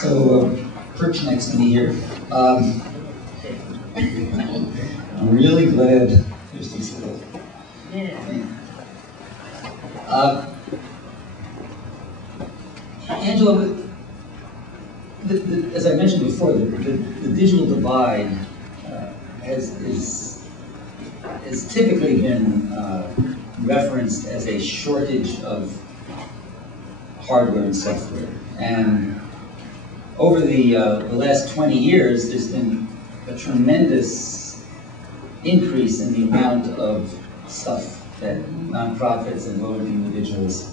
So, perch next to me here. I'm really glad there's these little. Angela, as I mentioned before, the digital divide has typically been referenced as a shortage of hardware and software. And over the last 20 years, there's been a tremendous increase in the amount of stuff that nonprofits and low-income individuals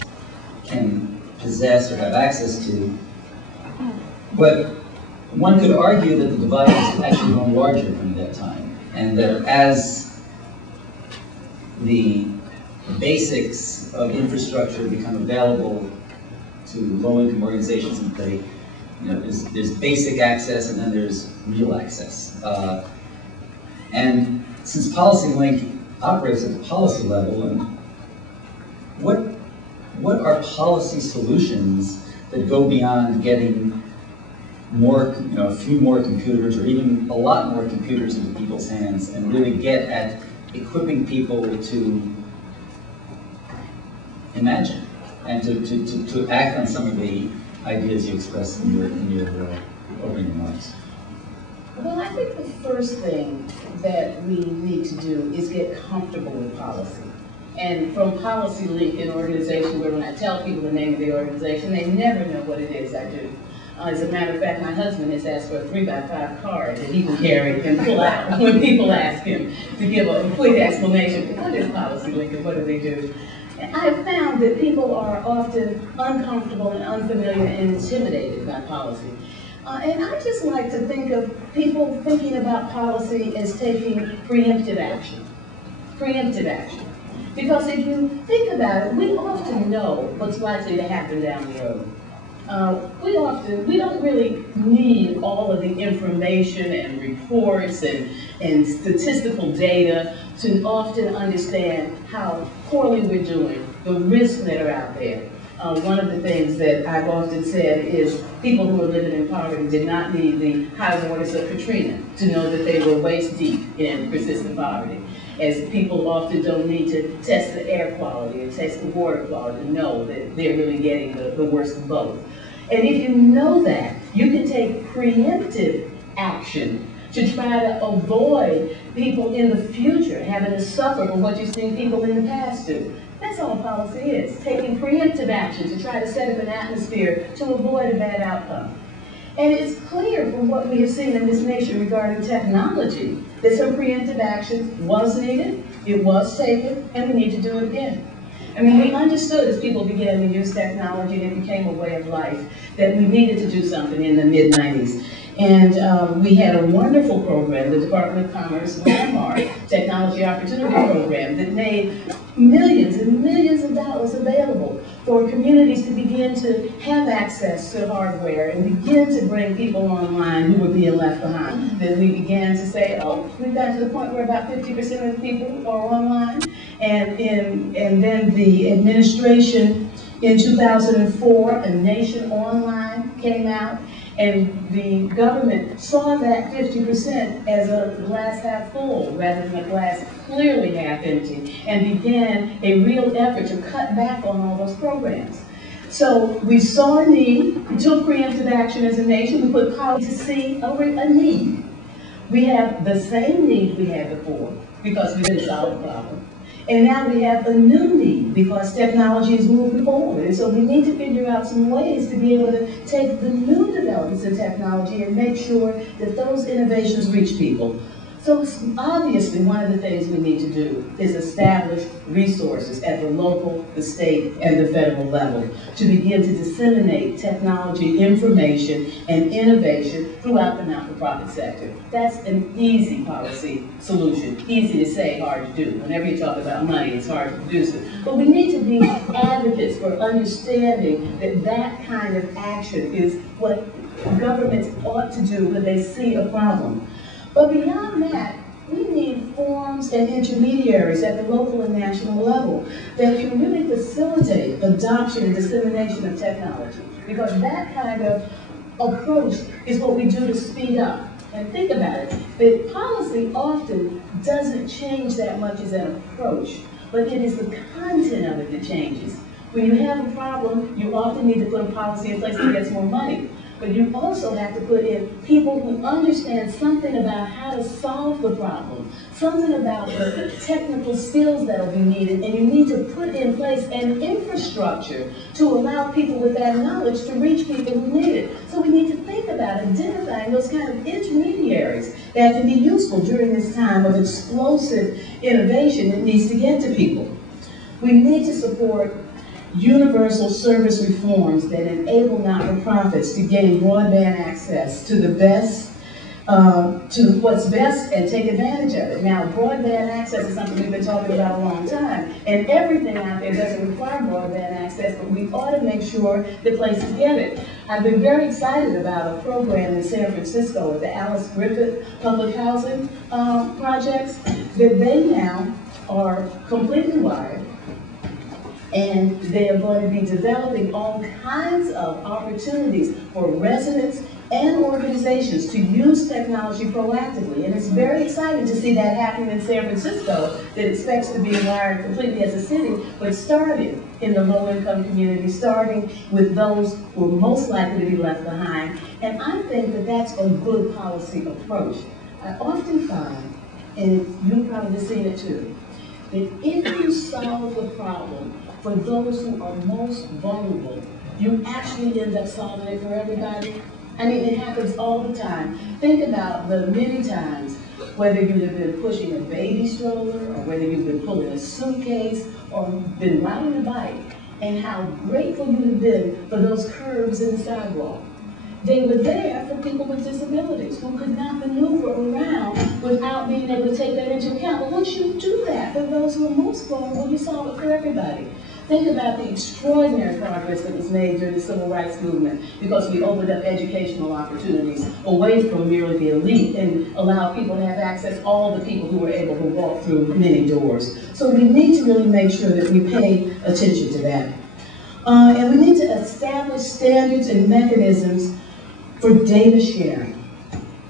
can possess or have access to. But one could argue that the divide has actually grown larger during that time, and that as the basics of infrastructure become available to low-income organizations, and they, there's basic access and then there's real access. And since PolicyLink operates at the policy level, and what are policy solutions that go beyond getting more, a few more computers, or even a lot more computers into people's hands, and really get at equipping people to imagine and to act on some of the ideas you expressed in your opening remarks? Well, I think the first thing that we need to do is get comfortable with policy. And from PolicyLink, an organization where when I tell people the name of the organization, they never know what it is I do. As a matter of fact, my husband has asked for a 3x5 card that he can carry and pull out when people ask him to give a quick explanation. What is PolicyLink and what do they do? And I've found that people are often uncomfortable and unfamiliar and intimidated by policy. And I just like to think of people thinking about policy as taking preemptive action. Preemptive action. Because if you think about it, we often know what's likely to happen down the road. We don't really need all of the information and reports and statistical data to often understand how poorly we're doing, the risks that are out there. One of the things that I've often said is people who are living in poverty did not need the high waters of Katrina to know that they were waist deep in persistent poverty. As people often don't need to test the air quality and test the water quality to know that they're really getting the worst of both. And if you know that, you can take preemptive action to try to avoid people in the future having to suffer from what you've seen people in the past do. That's all policy is, taking preemptive action to try to set up an atmosphere to avoid a bad outcome. And it's clear from what we have seen in this nation regarding technology that some preemptive action was needed, it was taken, and we need to do it again. I mean, we understood as people began to use technology and it became a way of life that we needed to do something in the mid-90s. And we had a wonderful program, the Department of Commerce landmark Technology Opportunity Program, that made millions and millions of dollars available for communities to begin to have access to hardware and begin to bring people online who were being left behind. Then we began to say, oh, we've got to the point where about 50% of the people are online. And then the administration in 2004, A Nation Online came out. And the government saw that 50% as a glass half full rather than a glass clearly half empty, and began a real effort to cut back on all those programs. So we saw a need, we took preemptive action as a nation, we put policy to see a need. We have the same need we had before because we didn't solve the problem. And now we have a new need because technology is moving forward. And so we need to figure out some ways to be able to take the new developments in technology and make sure that those innovations reach people. So obviously one of the things we need to do is establish resources at the local, the state, and the federal level to begin to disseminate technology information and innovation throughout the not-for-profit sector. That's an easy policy solution. Easy to say, hard to do. Whenever you talk about money, it's hard to produce it. But we need to be advocates for understanding that that kind of action is what governments ought to do when they see a problem. But beyond that, we need forums and intermediaries at the local and national level that can really facilitate adoption and dissemination of technology. Because that kind of approach is what we do to speed up. And think about it, that policy often doesn't change that much as an approach, but it is the content of it that changes. When you have a problem, you often need to put a policy in place that gets more money. But you also have to put in people who understand something about how to solve the problem, something about the technical skills that will be needed, and you need to put in place an infrastructure to allow people with that knowledge to reach people who need it. So we need to think about identifying those kind of intermediaries that can be useful during this time of explosive innovation that needs to get to people. We need to support universal service reforms that enable not-for-profits to gain broadband access to the best, to what's best and take advantage of it. Now, broadband access is something we've been talking about a long time, and everything out there doesn't require broadband access, but we ought to make sure that places get it. I've been very excited about a program in San Francisco with the Alice Griffith Public Housing projects, that they now are completely wired, and they are going to be developing all kinds of opportunities for residents and organizations to use technology proactively. And it's very exciting to see that happening in San Francisco, that expects to be wired completely as a city, but starting in the low-income community, starting with those who are most likely to be left behind. And I think that that's a good policy approach. I often find, and you've probably seen it too, that if you solve the problem for those who are most vulnerable, you actually end up solving it for everybody. I mean, it happens all the time. Think about the many times, whether you have been pushing a baby stroller, or whether you've been pulling a suitcase, or been riding a bike, and how grateful you have been for those curves in the sidewalk. They were there for people with disabilities who could not maneuver around without being able to take that into account. But once you do that for those who are most vulnerable, you solve it for everybody. Think about the extraordinary progress that was made during the civil rights movement, because we opened up educational opportunities away from merely the elite and allowed people to have access, all the people who were able to walk through many doors. So we need to really make sure that we pay attention to that. And we need to establish standards and mechanisms for data sharing.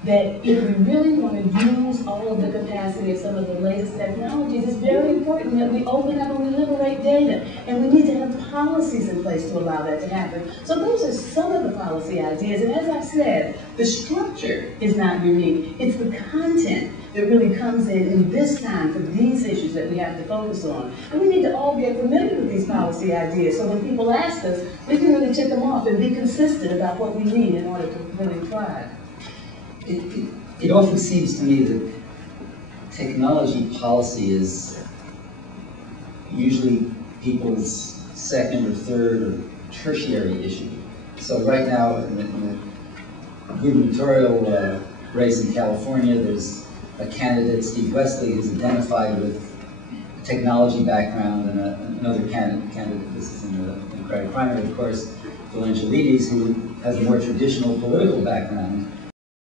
That if we really want to use all of the capacity of some of the latest technologies, it's very important that we open up and we liberate data. And we need to have policies in place to allow that to happen. So those are some of the policy ideas. And as I've said, the structure is not unique. It's the content that really comes in this time for these issues that we have to focus on. And we need to all get familiar with these policy ideas, so when people ask us, we can really tick them off and be consistent about what we need in order to really thrive. It often seems to me that technology policy is usually people's second or third or tertiary issue. So right now, in the gubernatorial race in California, there's a candidate, Steve Wesley, who's identified with a technology background, and another candidate, this is in the Democratic primary, of course, Phil Angelides, who has a more traditional political background.